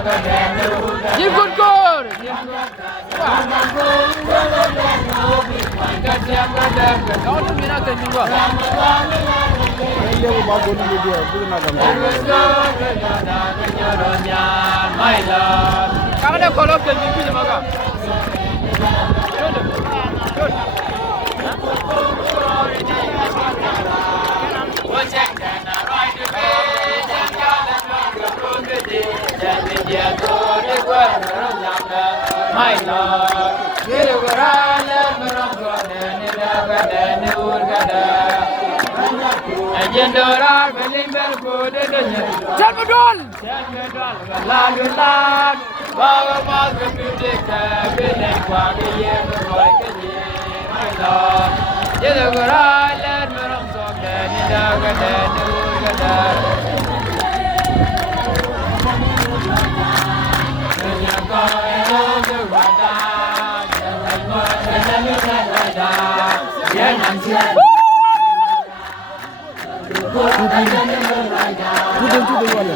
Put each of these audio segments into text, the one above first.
Jim good good. Kau tu mina ke juga. Dia buat guna dia, bukan nak Kau ada kalau ke mimpi je maka. Good. My Lord, Ajendora belimber bude dunya. Jangan lagu lag, bawa mas bude ke bine kuagi ye berkoi keji. My Lord, jadi geralan merosok dan daga dan urgada. Dunia kau itu berada, jangan berada, jangan sia. Tudung wala.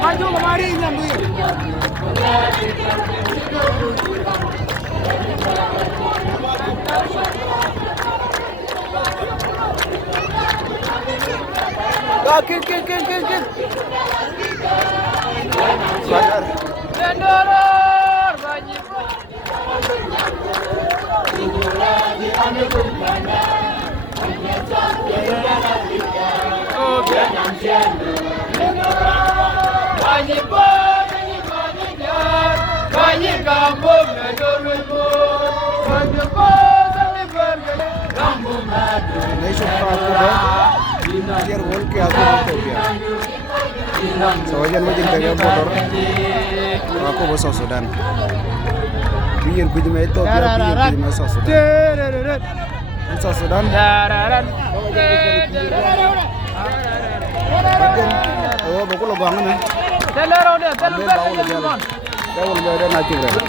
Maju kemari nyambui. Kin. Endoror bayi. Oh, jangan jangan. Bayi kampung negerimu, kampung madu. नहीं शुक्र आपको यार बोल के आपको हो गया सवाjan में जिंदगी मोटर आपको बस Sudan biar kudu mai to biar kudu mai South Sudan oh baku lo bangun ya Telero dia, telero. Kau boleh ada nanti berapa?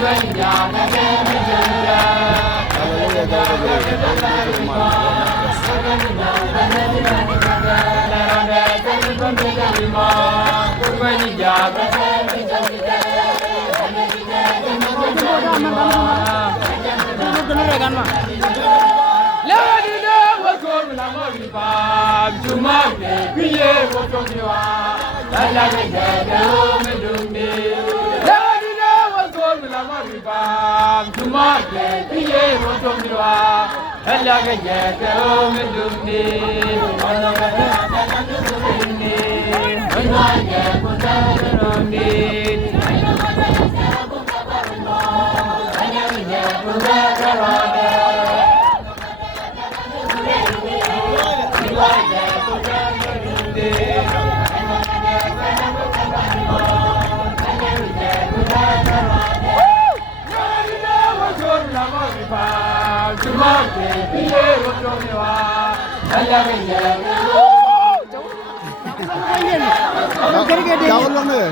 Jauh long nih.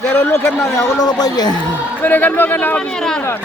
Kero lo kan nanya, aku lo apa aja? Mereka lo kan habis jalan.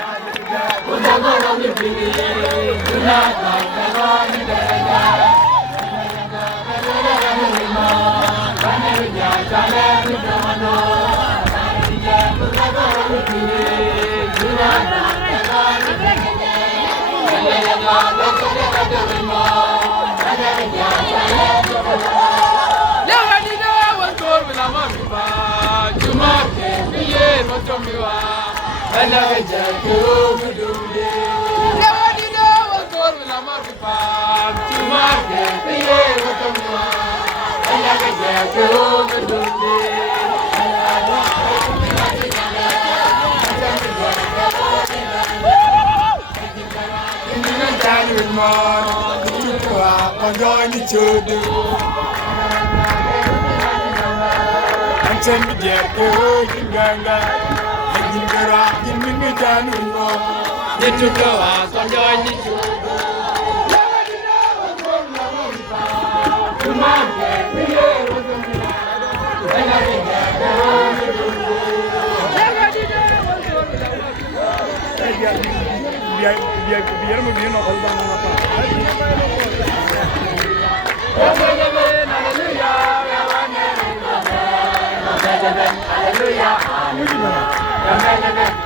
biar mau dia nongol banget apa?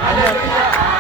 Hallelujah.